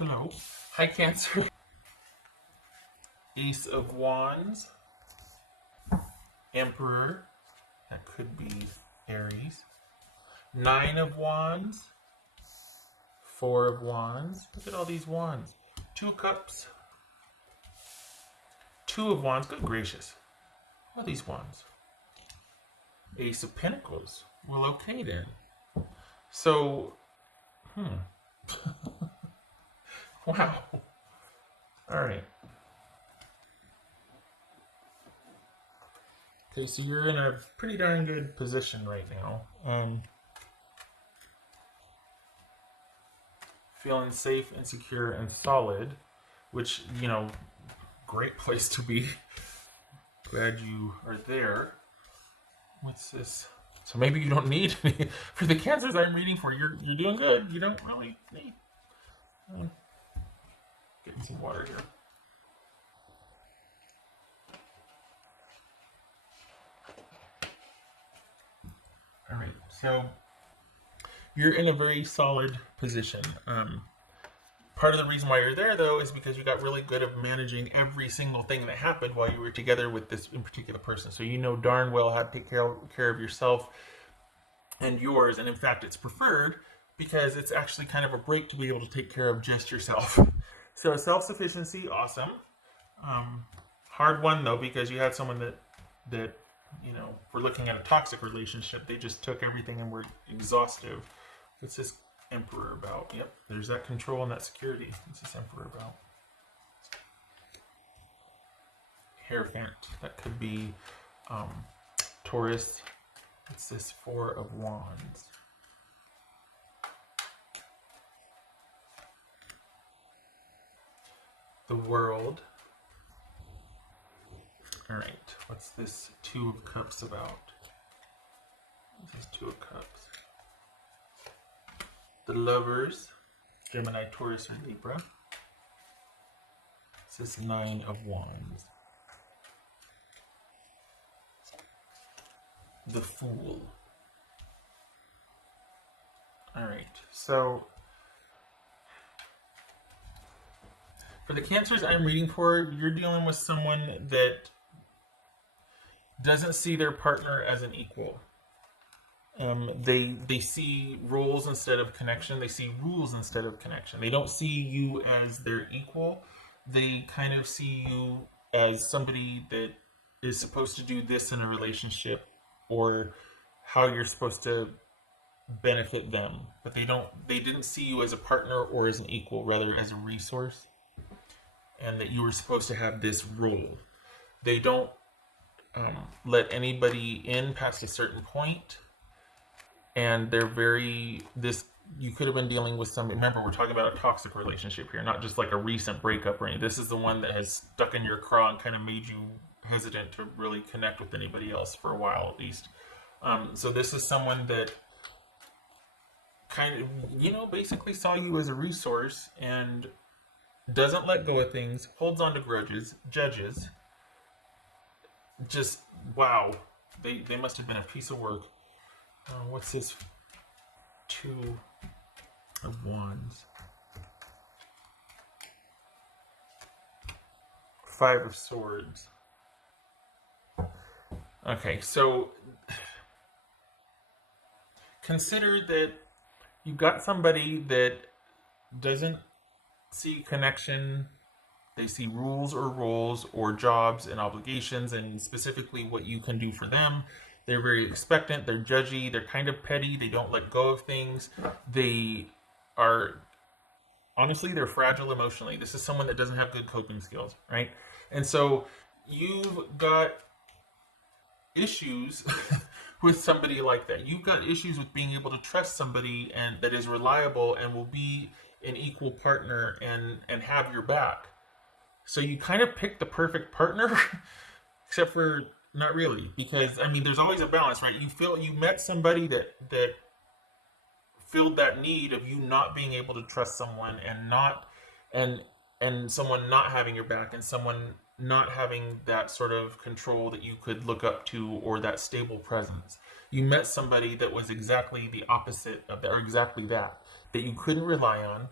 Hello. Hi, Cancer. Ace of Wands. Emperor. That could be Aries. Nine of Wands. Four of Wands. Look at all these wands. Two Cups. Two of Wands. Good gracious. All these wands. Ace of Pentacles. Well, okay then. So, wow. All right. Okay, so you're in a pretty darn good position right now. Feeling safe and secure and solid, which, you know, great place to be. Glad you are there. What's this? So maybe you don't need any. For the Cancers I'm reading for, you're doing good. You don't really need. Getting some water here. All right, so you're in a very solid position. Part of the reason why you're there, though, is because you got really good at managing every single thing that happened while you were together with this in particular person. So you know darn well how to take care of yourself and yours. And in fact, it's preferred because it's actually kind of a break to be able to take care of just yourself. So self-sufficiency, awesome. Hard one, though, because you had someone that you know, we're looking at a toxic relationship. They just took everything and were exhaustive. What's this Emperor about? Yep, there's that control and that security. What's this Emperor about? Hierophant. That could be Taurus. What's this Four of Wands? The World. All right, what's this Two of Cups about? This is Two of Cups. The Lovers, Gemini, Taurus, or Libra. This is Nine of Wands. The Fool. All right, so for the Cancers I'm reading for, you're dealing with someone that doesn't see their partner as an equal. They see roles instead of connection. They see rules instead of connection. They don't see you as their equal. They kind of see you as somebody that is supposed to do this in a relationship, or how you're supposed to benefit them. But they didn't see you as a partner or as an equal, rather as a resource, and that you were supposed to have this role. They don't let anybody in past a certain point, and they're very you could have been dealing with somebody. Remember, we're talking about a toxic relationship here, not just like a recent breakup or anything. This is the one that has stuck in your craw and kind of made you hesitant to really connect with anybody else for a while, at least. So this is someone that kind of, you know, basically saw you as a resource and doesn't let go of things, holds on to grudges, judges. Just, wow. They must have been a piece of work. What's this? Two of Wands. Five of Swords. Okay, so consider that you've got somebody that doesn't see connection. They see rules or roles or jobs and obligations, and specifically what you can do for them. They're very expectant. They're judgy. They're kind of petty. They don't let go of things. They are, honestly, they're fragile emotionally. This is someone that doesn't have good coping skills, right? And so you've got issues with somebody like that. You've got issues with being able to trust somebody and that is reliable and will be an equal partner and have your back. So you kind of picked the perfect partner, except for not really, because I mean, there's always a balance, right? You met somebody that filled that need of you not being able to trust someone and someone not having your back, and someone not having that sort of control that you could look up to, or that stable presence. You met somebody that was exactly the opposite of that, or exactly that you couldn't rely on.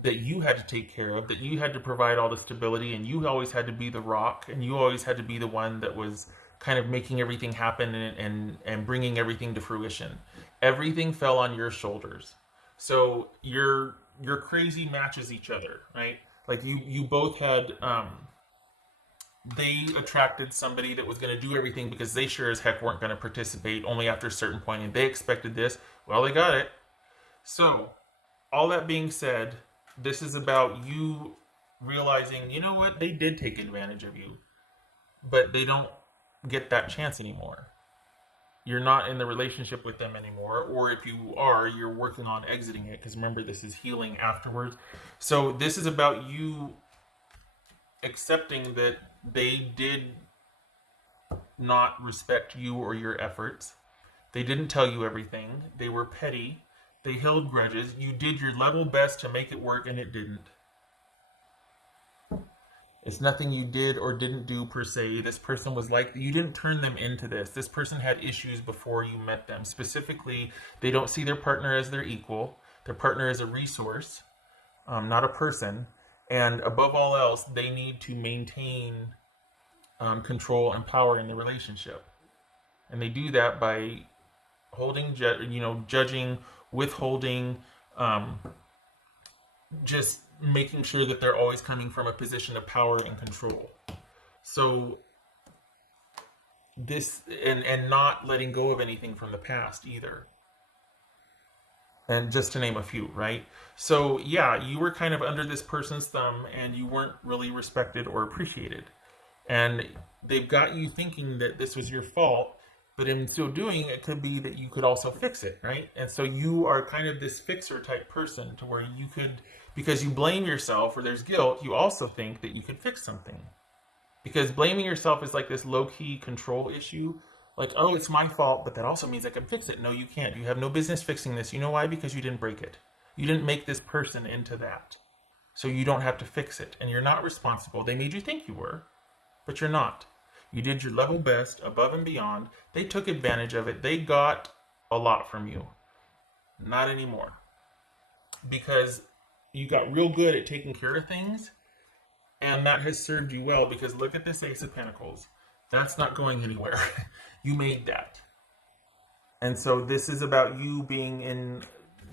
that you had to take care of, that you had to provide all the stability, and you always had to be the rock, and you always had to be the one that was kind of making everything happen and bringing everything to fruition. Everything fell on your shoulders. So your crazy matches each other, right? Like you both had they attracted somebody that was going to do everything because they sure as heck weren't going to participate only after a certain point, and they expected this. Well, they got it. So, all that being said, this is about you realizing, you know what, they did take advantage of you, but they don't get that chance anymore. You're not in the relationship with them anymore, or if you are, you're working on exiting it, because remember, this is healing afterwards. So, this is about you accepting that they did not respect you or your efforts. They didn't tell you everything. They were petty. They held grudges. You did your level best to make it work, and it didn't. It's nothing you did or didn't do per se. This person was like, you didn't turn them into this. This person had issues before you met them. Specifically, they don't see their partner as their equal. Their partner is a resource, not a person. And above all else, they need to maintain control and power in the relationship. And they do that by holding, judging, withholding, just making sure that they're always coming from a position of power and control. So this, and not letting go of anything from the past either. And just to name a few, right? So yeah, you were kind of under this person's thumb and you weren't really respected or appreciated. And they've got you thinking that this was your fault, but in so doing, it could be that you could also fix it, right? And so you are kind of this fixer type person to where you could, because you blame yourself or there's guilt, you also think that you could fix something. Because blaming yourself is like this low-key control issue. Like, oh, it's my fault, but that also means I can fix it. No, you can't. You have no business fixing this. You know why? Because you didn't break it. You didn't make this person into that. So you don't have to fix it. And you're not responsible. They made you think you were, but you're not. You did your level best, above and beyond. They took advantage of it. They got a lot from you. Not anymore. Because you got real good at taking care of things, and that has served you well, because look at this Ace of Pentacles. That's not going anywhere. You made that. And so this is about you being in,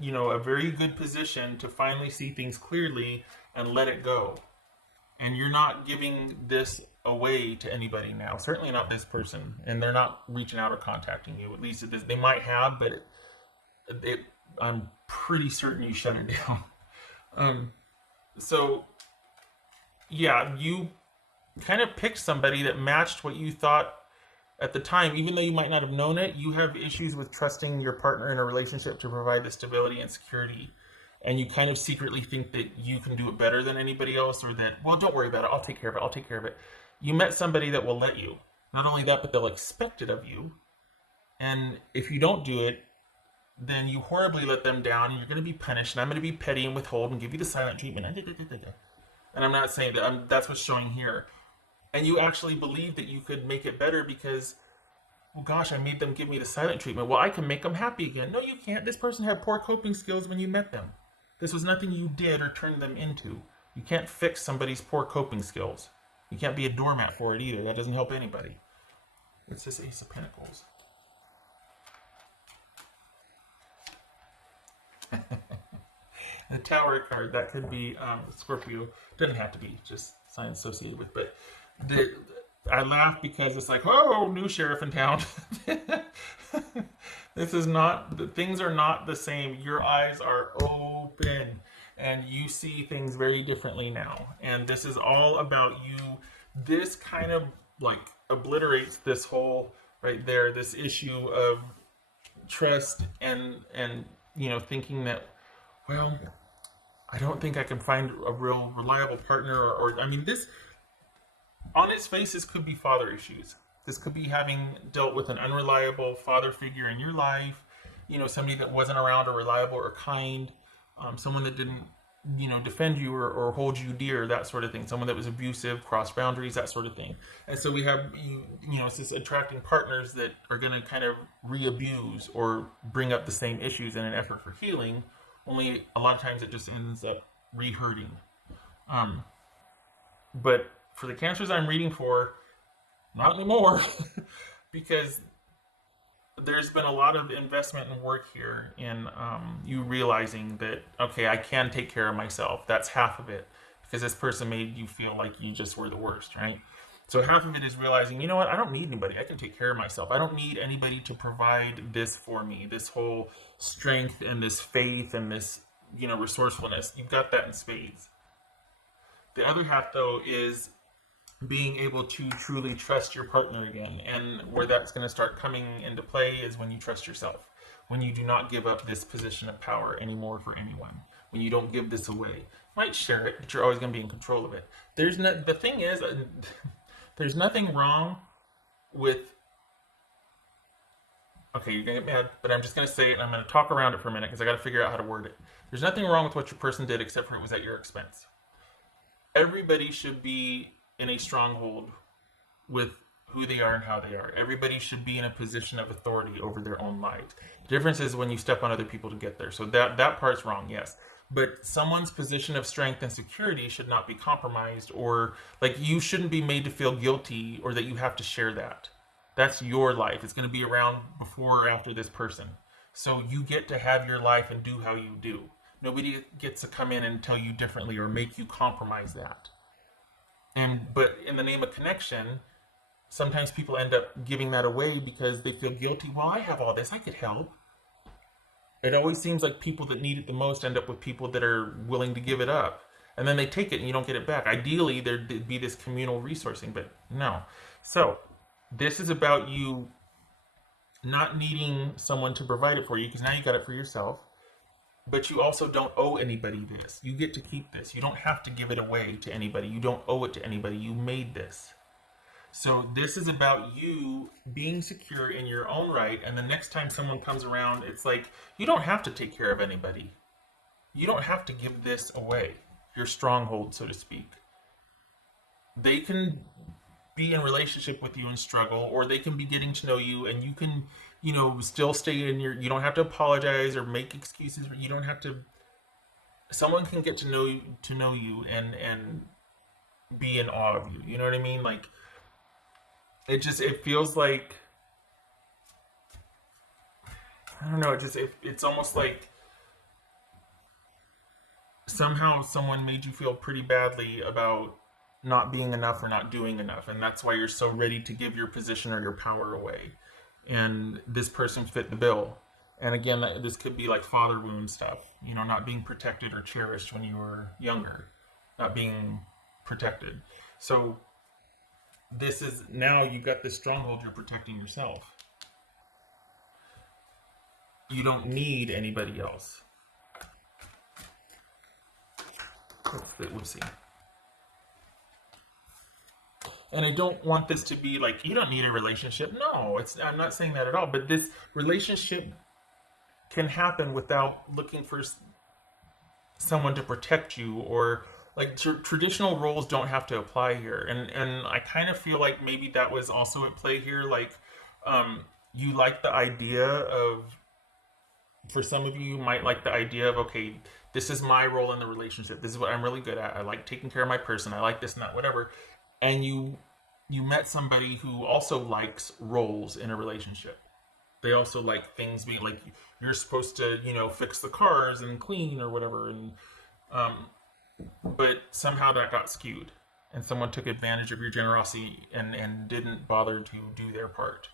a very good position to finally see things clearly and let it go. And you're not giving this away to anybody now. Certainly not this person. And they're not reaching out or contacting you. At least they might have, but I'm pretty certain you shut it down. So, yeah, you kind of picked somebody that matched what you thought at the time. Even though you might not have known it, you have issues with trusting your partner in a relationship to provide the stability and security. And you kind of secretly think that you can do it better than anybody else, or that, well, don't worry about it, I'll take care of it, I'll take care of it. You met somebody that will let you. Not only that, but they'll expect it of you. And if you don't do it, then you horribly let them down, and you're going to be punished, and I'm going to be petty and withhold and give you the silent treatment. And I'm not saying that, that's what's showing here. And you actually believe that you could make it better because, well, gosh, I made them give me the silent treatment. Well, I can make them happy again. No, you can't. This person had poor coping skills when you met them. This was nothing you did or turned them into. You can't fix somebody's poor coping skills. You can't be a doormat for it either. That doesn't help anybody. It's this Ace of Pentacles. The Tower card, that could be Scorpio. Doesn't have to be, just signs associated with. But I laugh because it's like, oh, new sheriff in town. This is not, things are not the same. Your eyes are open and you see things very differently now. And this is all about you. This kind of like obliterates this whole right there, this issue of trust and thinking that, well, I don't think I can find a real reliable partner, or I mean, this on its face, this could be father issues. This could be having dealt with an unreliable father figure in your life, somebody that wasn't around or reliable or kind, someone that didn't, defend you or hold you dear, that sort of thing. Someone that was abusive, crossed boundaries, that sort of thing. And so we have, it's this attracting partners that are going to kind of re-abuse or bring up the same issues in an effort for healing. Only a lot of times it just ends up re-hurting. But for the cancers I'm reading for, not anymore, because there's been a lot of investment and work here in you realizing that, okay, I can take care of myself. That's half of it, because this person made you feel like you just were the worst, right? So half of it is realizing, you know what, I don't need anybody. I can take care of myself. I don't need anybody to provide this for me, this whole strength and this faith and this, resourcefulness. You've got that in spades. The other half, though, is being able to truly trust your partner again. And where that's going to start coming into play is when you trust yourself. When you do not give up this position of power anymore for anyone. When you don't give this away. You might share it, but you're always going to be in control of it. The thing is, there's nothing wrong with, okay, you're going to get mad, but I'm just going to say it and I'm going to talk around it for a minute because I got to figure out how to word it. There's nothing wrong with what your person did except for it was at your expense. Everybody should be in a stronghold with who they are and how they are. Everybody should be in a position of authority over their own lives. The difference is when you step on other people to get there. So that part's wrong, yes. But someone's position of strength and security should not be compromised, or like you shouldn't be made to feel guilty or that you have to share that. That's your life. It's going to be around before or after this person. So you get to have your life and do how you do. Nobody gets to come in and tell you differently or make you compromise that. But in the name of connection, sometimes people end up giving that away because they feel guilty. Well, I have all this. I could help. It always seems like people that need it the most end up with people that are willing to give it up. And then they take it and you don't get it back. Ideally, there'd be this communal resourcing, but no. So this is about you not needing someone to provide it for you because now you got it for yourself. But you also don't owe anybody this. You get to keep this. You don't have to give it away to anybody. You don't owe it to anybody. You made this. So this is about you being secure in your own right. And the next time someone comes around, it's like, you don't have to take care of anybody. You don't have to give this away. Your stronghold, so to speak. They can be in relationship with you and struggle, or they can be getting to know you and you can, still stay in you don't have to apologize or make excuses. You don't have to, someone can get to know you and be in awe of you. You know what I mean? Like, it feels like, I don't know, it's almost like somehow someone made you feel pretty badly about not being enough or not doing enough, and that's why you're so ready to give your position or your power away. And this person fit the bill. And again, this could be like father wound stuff, not being protected or cherished when you were younger, not being protected. So this is, now you've got this stronghold, you're protecting yourself. You don't need anybody else. Let's see. And I don't want this to be like, you don't need a relationship. No, I'm not saying that at all. But this relationship can happen without looking for someone to protect you, or like traditional roles don't have to apply here. And I kind of feel like maybe that was also at play here. Like, you like the idea of, for some of you might like the idea of, okay, this is my role in the relationship. This is what I'm really good at. I like taking care of my person. I like this and that, whatever. And you met somebody who also likes roles in a relationship. They also like things being like, you're supposed to, fix the cars and clean or whatever. And but somehow that got skewed, and someone took advantage of your generosity and didn't bother to do their part.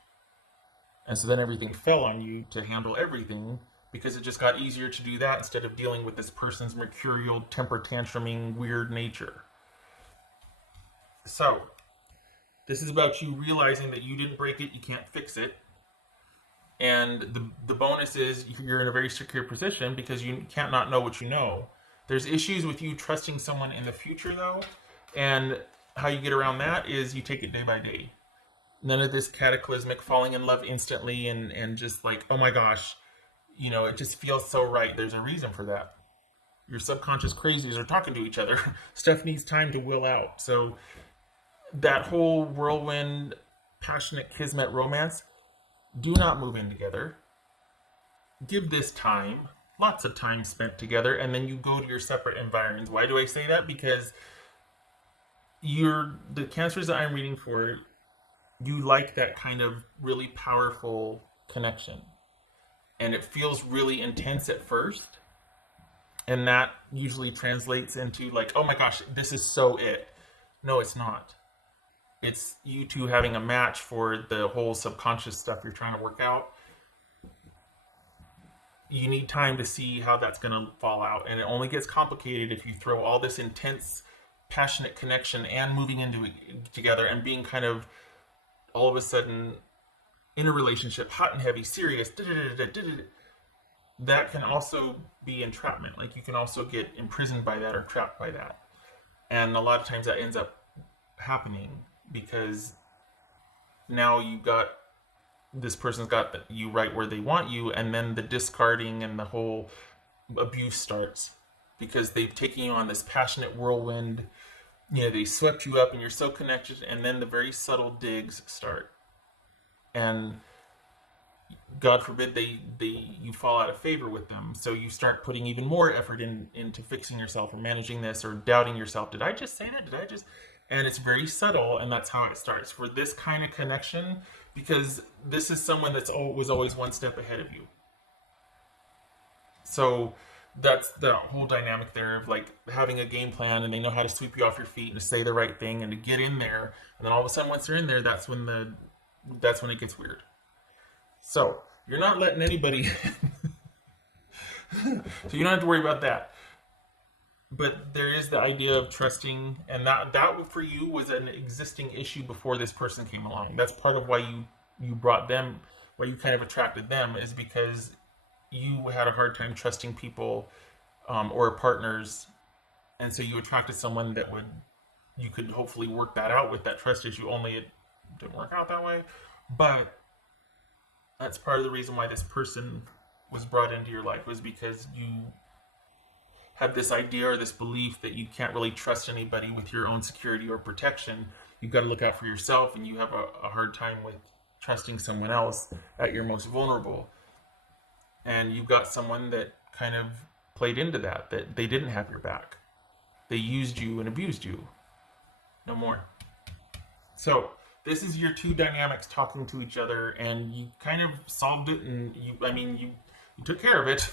And so then everything fell on you to handle everything, because it just got easier to do that instead of dealing with this person's mercurial, temper tantruming, weird nature. So, this is about you realizing that you didn't break it, you can't fix it. And the bonus is you're in a very secure position because you can't not know what you know. There's issues with you trusting someone in the future, though. And how you get around that is you take it day by day. None of this cataclysmic falling in love instantly and just like, oh my gosh, it just feels so right. There's a reason for that. Your subconscious crazies are talking to each other. Stuff needs time to will out. So that whole whirlwind, passionate kismet romance, do not move in together. Give this time. lots of time spent together, and then you go to your separate environments. Why do I say that? Because the cancers that I'm reading for, you like that kind of really powerful connection. And it feels really intense at first. And that usually translates into like, oh my gosh, this is so it. No, it's not. It's you two having a match for the whole subconscious stuff you're trying to work out. You need time to see how that's going to fall out. And it only gets complicated if you throw all this intense, passionate connection and moving into it together and being kind of all of a sudden in a relationship, hot and heavy, serious. That can also be entrapment. Like you can also get imprisoned by that or trapped by that. And a lot of times that ends up happening because now you got this person's got you right where they want you, and then the discarding and the whole abuse starts because they've taken you on this passionate whirlwind. They swept you up and you're so connected, and then the very subtle digs start. And God forbid you fall out of favor with them, so you start putting even more effort into fixing yourself or managing this or doubting yourself. Did I just say that? And it's very subtle, and that's how it starts for this kind of connection, because this is someone was always one step ahead of you. So that's the whole dynamic there of like having a game plan, and they know how to sweep you off your feet and to say the right thing and to get in there. And then all of a sudden, once they're in there, that's when it gets weird. So you're not letting anybody so you don't have to worry about that. But there is the idea of trusting, and that for you was an existing issue before this person came along. That's part of why you brought them, why you kind of attracted them, is because you had a hard time trusting people or partners, and so you attracted someone that you could hopefully work that out with that trust issue. Only it didn't work out that way. But that's part of the reason why this person was brought into your life, was because you have this idea or this belief that you can't really trust anybody with your own security or protection. You've got to look out for yourself, and you have a hard time with trusting someone else at your most vulnerable. And you've got someone that kind of played into that they didn't have your back. They used you and abused you. No more. So this is your two dynamics talking to each other, and you kind of solved it, and you took care of it.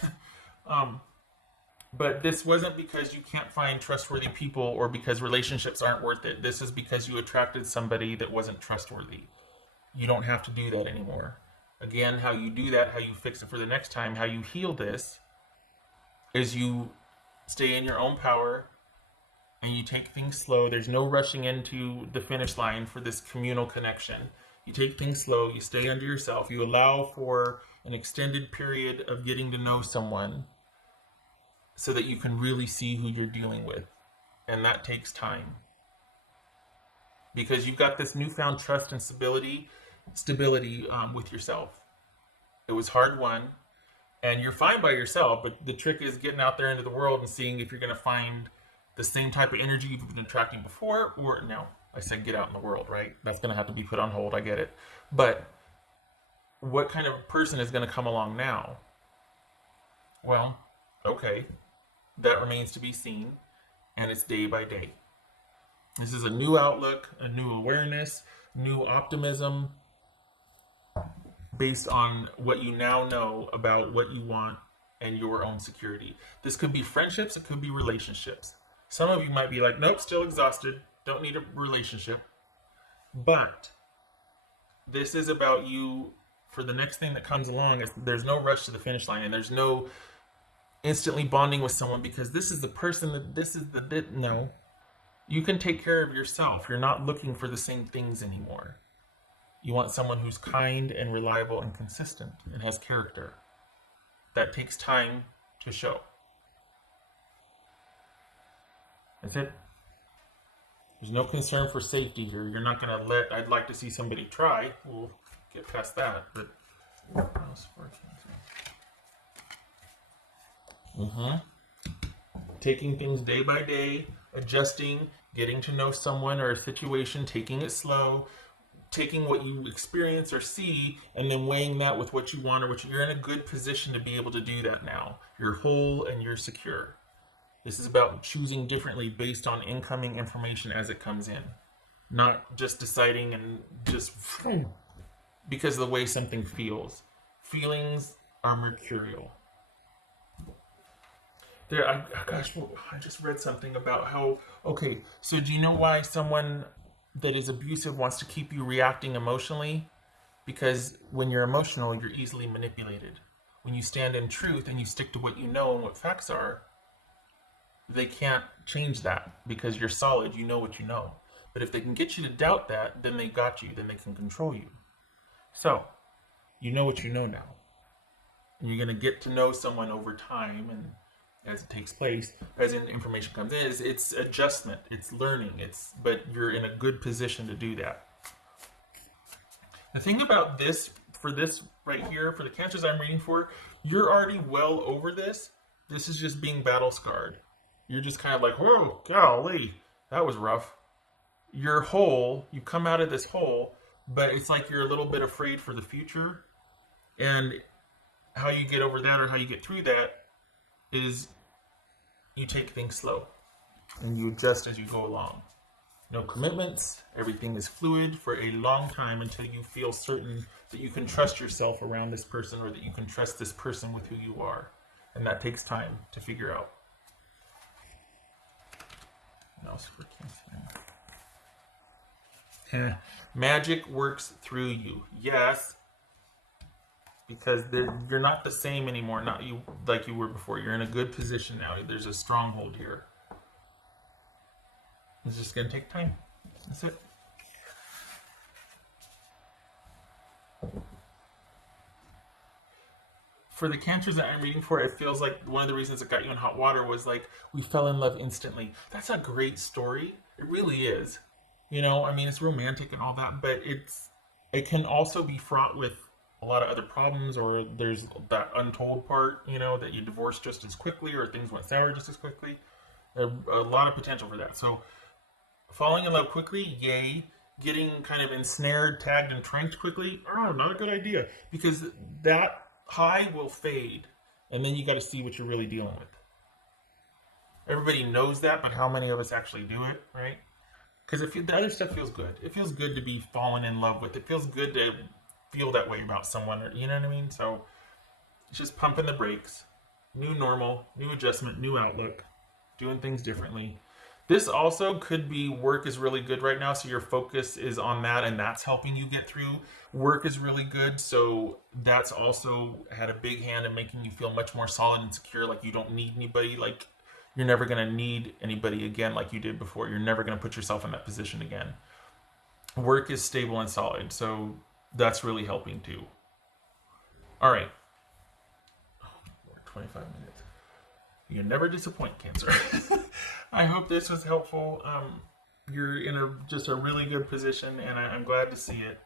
But this wasn't because you can't find trustworthy people or because relationships aren't worth it. This is because you attracted somebody that wasn't trustworthy. You don't have to do that anymore. Again, how you do that, how you fix it for the next time, how you heal this, is you stay in your own power and you take things slow. There's no rushing into the finish line for this communal connection. You take things slow, you stay under yourself, you allow for an extended period of getting to know someone so that you can really see who you're dealing with. And that takes time. Because you've got this newfound trust and stability with yourself. It was hard won, and you're fine by yourself, but the trick is getting out there into the world and seeing if you're going to find the same type of energy you've been attracting before, or no. I said get out in the world, right? That's going to have to be put on hold, I get it. But what kind of person is going to come along now? Well, okay. That remains to be seen, and it's day by day. This is a new outlook, a new awareness, new optimism based on what you now know about what you want and your own security. This could be friendships, it could be relationships. Some of you might be like, nope, still exhausted, don't need a relationship. But this is about you for the next thing that comes along. There's no rush to the finish line, and there's no instantly bonding with someone because this is the person no. You can take care of yourself. You're not looking for the same things anymore. You want someone who's kind and reliable and consistent and has character. That takes time to show. That's it. There's no concern for safety here. You're not going to I'd like to see somebody try. We'll get past that. But taking things day by day, adjusting, getting to know someone or a situation, taking it slow, taking what you experience or see and then weighing that with what you want or what you're in a good position to be able to do that now. You're whole and you're secure. This is about choosing differently based on incoming information as it comes in, not just deciding and just because of the way something feels. Feelings are mercurial. Gosh, I just read something about how, okay, so do you know why someone that is abusive wants to keep you reacting emotionally? Because when you're emotional, you're easily manipulated. When you stand in truth and you stick to what you know and what facts are, they can't change that because you're solid, you know what you know. But if they can get you to doubt that, then they got you, then they can control you. So, you know what you know now. And you're going to get to know someone over time, and as it takes place, as information comes in, it's adjustment, it's learning, but you're in a good position to do that. The thing about this, for this right here, for the cancers I'm reading for, you're already well over this. This is just being battle scarred. You're just kind of like, whoa, golly, that was rough. You're whole, you come out of this hole, but it's like you're a little bit afraid for the future. And how you get over that or how you get through that is you take things slow and you adjust as you go along. No commitments, everything is fluid for a long time until you feel certain that you can trust yourself around this person or that you can trust this person with who you are. And that takes time to figure out. What else for Cancer? Magic works through you. Yes. Because you're not the same anymore, not you like you were before. You're in a good position now. There's a stronghold here. It's just going to take time. That's it. For the cancers that I'm reading for, it feels like one of the reasons it got you in hot water was like, we fell in love instantly. That's a great story. It really is. You know, I mean, it's romantic and all that, but it can also be fraught with a lot of other problems, or there's that untold part, you know, that you divorced just as quickly or things went sour just as quickly. A lot of potential for that. So falling in love quickly, yay. Getting kind of ensnared, tagged, and tranked quickly, not a good idea. Because that high will fade, and then you got to see what you're really dealing with. Everybody knows that, but how many of us actually do it, right? Because the other stuff feels good. It feels good to be fallen in love with. It feels good to feel that way about someone, or, you know what I mean? So it's just pumping the brakes. New normal, new adjustment, new outlook, doing things differently. This also could be work is really good right now, so your focus is on that, and that's helping you get through. Work is really good, so that's also had a big hand in making you feel much more solid and secure, like you don't need anybody, like you're never going to need anybody again like you did before. You're never going to put yourself in that position again. Work is stable and solid, so that's really helping too. All right. 25 minutes. You never disappoint, Cancer. I hope this was helpful. You're in just a really good position, and I'm glad to see it.